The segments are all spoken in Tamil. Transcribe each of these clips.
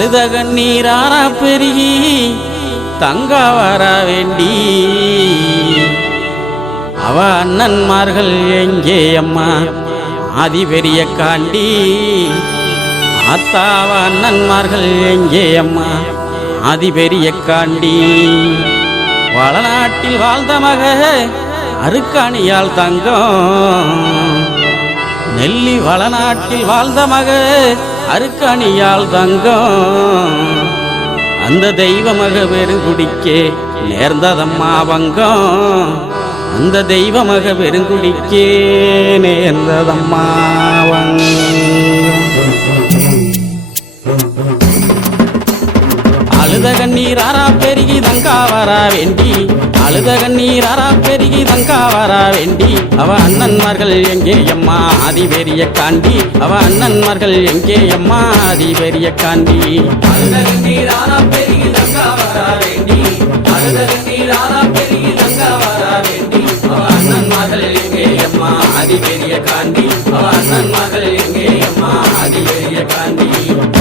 அழுத கண்ணீரான பெருகி தங்க வர வேண்டி அவ அண்ணன்மார்கள் எங்கே அம்மா ஆதி பெரிய காண்டி ஆத்தாவ அண்ணன்மார்கள் எங்கே அம்மா ஆதி பெரிய காண்டி வளநாட்டில் வாழ்ந்த மக அருக்காணியால் தங்கம் நெல்லி வளநாட்டில் வாழ்ந்த மக அருக்காணியால் தங்கம் அந்த தெய்வ மக பெருங்குடிக்கே நேர்ந்ததம்மா வங்கம் அந்த தெய்வ மக பெருங்குடிக்கே நேர்ந்ததம்மா வங்கம் அழுத கண்ணீராரா பெருகி தங்கா வர வேண்டி அழுத கண்ணீராரா பெருகி தங்கா வர வேண்டி அவ அண்ணன்மார்கள் எங்கே அம்மா ஆதி பெரிய காண்டி அவ அண்ணன்மார்கள் எங்கே அம்மா ஆதி பெரிய காண்டி அழுத கண்ணீராரா பெருகி தங்கா வர வேண்டி அழுத கண்ணீராரா பெருகி தங்கா வர வேண்டி அவ அண்ணன்மார்கள் எங்கே அம்மா ஆதி பெரிய காண்டி அவ அண்ணன்மார்கள் எங்கே அம்மா ஆதி பெரிய காண்டி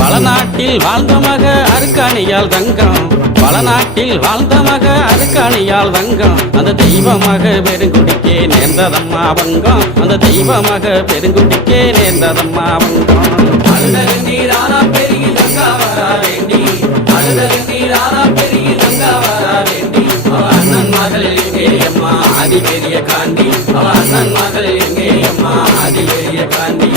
வளநாட்டில் வாழ்ந்த மக அருக்காணியால் தங்கம் வளநாட்டில் வாழ்ந்த மக அருக்காணியால் தங்கம் அந்த தெய்வ மக பெருங்குடிக்கே நேர்ந்ததம்மா வங்கம் அந்த தெய்வ மக பெருங்குடிக்கே நேர்ந்ததம்மா வங்கம் அழுத கண்ணீராரா பெருகி தங்கா வர வேண்டி அழுத கண்ணீராரா பெருகி தங்கா வர வேண்டி அவ அண்ணன்மார்கள் எங்கே அம்மா ஆதி பெரிய காண்டி அவ அண்ணன்மார்கள் எங்கே அம்மா ஆதி பெரிய காண்டி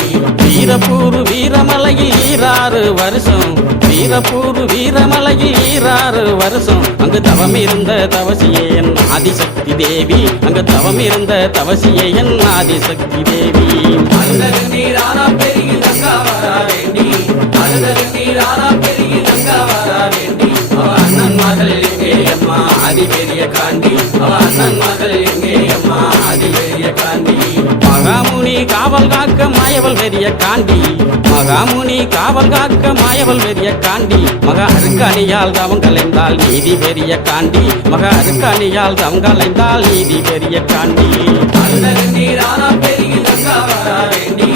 வீரப்பூர் வீரமலையில் 6 வருஷம் வீரப்பூர் வீரமலையில் 6 வருஷம் அங்கு தவம் இருந்த தவசியே என் ஆதிசக்தி தேவி அங்கு தவம் இருந்த தவசியே என் ஆதிசக்தி தேவி அழுத கண்ணீராரா பெருகி தங்கா வர வேண்டி அழுத கண்ணீராரா பெருகி தங்கா வர வேண்டி அவ அண்ணன்மார்கள் எங்கே அம்மா ஆதி பெரிய காண்டி அவ அண்ணன்மார்கள் எங்கே அம்மா ஆதி பெரிய காண்டி மகாமுனி காவல் காக்க மாயவள் பெரிய காண்டி மகாமுனி காவல் காக்க மாயவள் பெரிய காண்டி மக அருக்காணியால் தவம் கலைந்தால் நீதி பெரிய காண்டி மக அருக்காணியால் தவம் கலைந்தால் நீதி பெரிய காண்டி அழுத கண்ணீராரா பெருகி தங்கா வர வேண்டி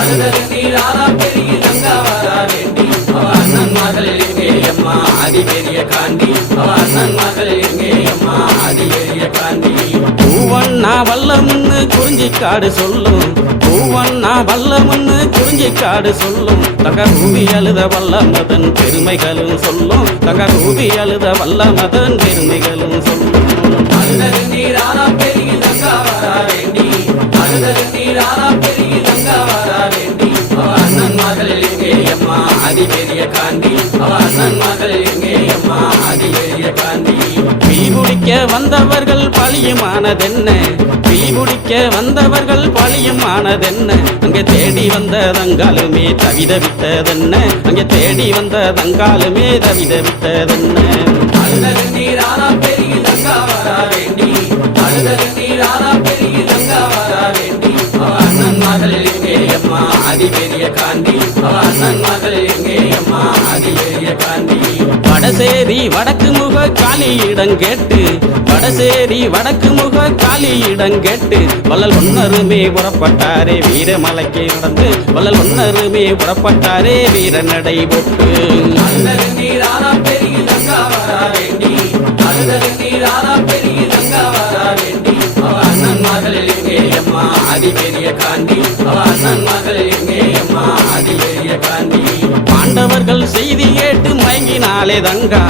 அழுத கண்ணீராரா பெருகி தங்கா வர வேண்டி அவ அண்ணன்மார்கள் எங்கே அம்மா ஆதி பெரிய காண்டி அவ அண்ணன்மார்கள் எங்கே அம்மா ஆதி பெரிய காண்டி பூவண்ணா வல்லமுன்னு குறிஞ்சிக்காடு சொல்லும் பூவண்ணா வல்லமுன்னு குறிஞ்சிக்காடு சொல்லும் தங்க ரூபி அழுத வல்லமதன் பெருமைகளும் சொல்லும் தங்க ரூபி அழுத வல்லமதன் பெருமைகளும் சொல்லும் அழுத கண்ணீராரா பெருகி தங்கா வர வேண்டி அழுத கண்ணீராரா பெருகி தங்கா வர வேண்டி அவ அண்ணன்மார்கள் எங்கே அம்மா ஆதி பெரிய காண்டி அவ அண்ணன்மார்கள் எங்கே அம்மா ஆதி பெரிய காண்டி பிடிக்க வந்தவர்கள் பழியுமானதென்ன பிடிக்க வந்தவர்கள் பழியுமானதென்ன அங்கே தேடி வந்த தங்காலுமே தவிதவித்ததென்ன அங்கே தேடி வந்த தங்காலுமே தவிதவித்ததென்ன அழுத கண்ணீராரா பெருகி தங்கா வர வேண்டி அழுத கண்ணீராரா பெருகி தங்கா வர வேண்டி அவ அண்ணன்மார்கள் எங்கே அம்மா ஆதி பெரிய காண்டி அவ அண்ணன்மார்கள் எங்கே அம்மா ஆதி பெரிய காண்டி வடசேரி வடக்கு முக காளியிடம் கேட்டு வடசேரி வடக்கு முக காளியிடம் கேட்டு வள்ளல் ஒன்னருமே புறப்பட்டாரே வீரமலைக்கு நடந்து வள்ளல் ஒன்னருமே புறப்பட்டாரே வீர நடை போட்டு அழுத கண்ணீராரா பெருகி தங்கா வர வேண்டி அழுத கண்ணீராரா பெருகி தங்கா வர வேண்டி அவ அண்ணன்மார்கள் எங்கே அம்மா ஆதி பெரிய காண்டி அவ அண்ணன்மார்கள் எங்கே அம்மா ஆதி பெரிய காண்டி பாண்டவர்கள் செய்தி கேட்டு மயங்கினாலே தங்கா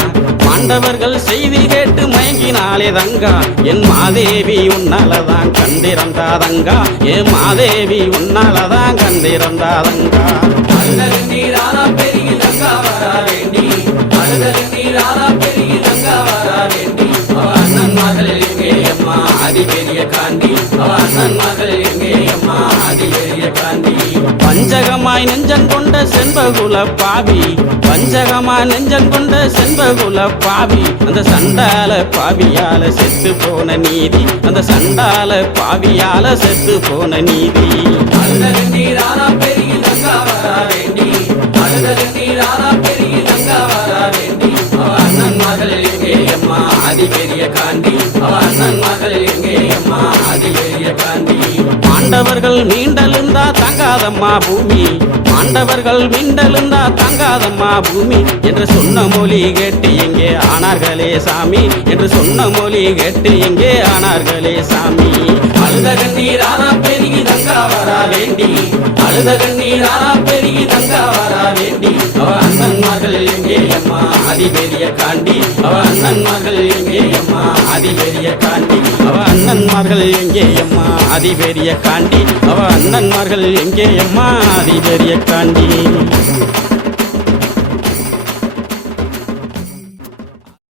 பாண்டவர்கள் செய்தி கேட்டு மயங்கினாலே தங்கா என் மாதேவி உன்னாலதான் கண்டிருந்தாதங்கா என் மாதேவி உன்னாலதான் கண்டிருந்தாதங்கா அழுத கண்ணீராரா பெருகி தங்கா வர வேண்டி அழுத கண்ணீராரா பெருகி தங்கா வர வேண்டி அவ அண்ணன்மார்கள் எங்கே அம்மா ஆதி பெரிய காண்டி அவ அண்ணன்மார்கள் எங்கே அம்மா ஆதி பெரிய காண்டி பஞ்சகமாய் நெஞ்சம் கொண்ட செண்பகுல பாவி பஞ்சகமாய் நெஞ்சம் கொண்ட செண்பகுல பாவி அந்த சண்டால பாவியால செத்து போன நீதி அந்த சண்டால பாவியால செத்து போன நீதி அழுத கண்ணீராரா பெருகி தங்கா வர வேண்டி அழுத கண்ணீராரா பெருகி தங்கா வர வேண்டி அவ அண்ணன்மார்கள் எங்கே அம்மா ஆதி பெரிய காண்டி அவ அண்ணன்மார்கள் எங்கே அம்மா ஆதி பெரிய காண்டி பாண்டவர்கள் மீண்டெழுந்தா தங்காத தாங்காதம்மா பூமி, ஆண்டவர்கள் மிண்டலுந்தா தாங்காதம்மா பூமி என்று சொன்ன மொழி கேட்டு எங்கே ஆனார்களே சாமி, என்று சொன்ன மொழி கேட்டு எங்கே ஆனார்களே சாமி. அழுத கண்ணீரானா பெருகி தங்கா வரா வேண்டி, அழுத கண்ணீரானா பெருகி தங்கா வரா வேண்டி, அவ அண்ணன்மார்கள் எங்கே அம்மா அதிபெரிய காண்டி, அவ அண்ணன்மார்கள் எங்கே அம்மா அதிபெரிய காண்டி, அவ அண்ணன்மார்கள் எங்கே அம்மா அதிபெரிய காண்டி, அவ அண்ணன்மார்கள் எங்கே அம்மா அதிபெரிய காண்டி.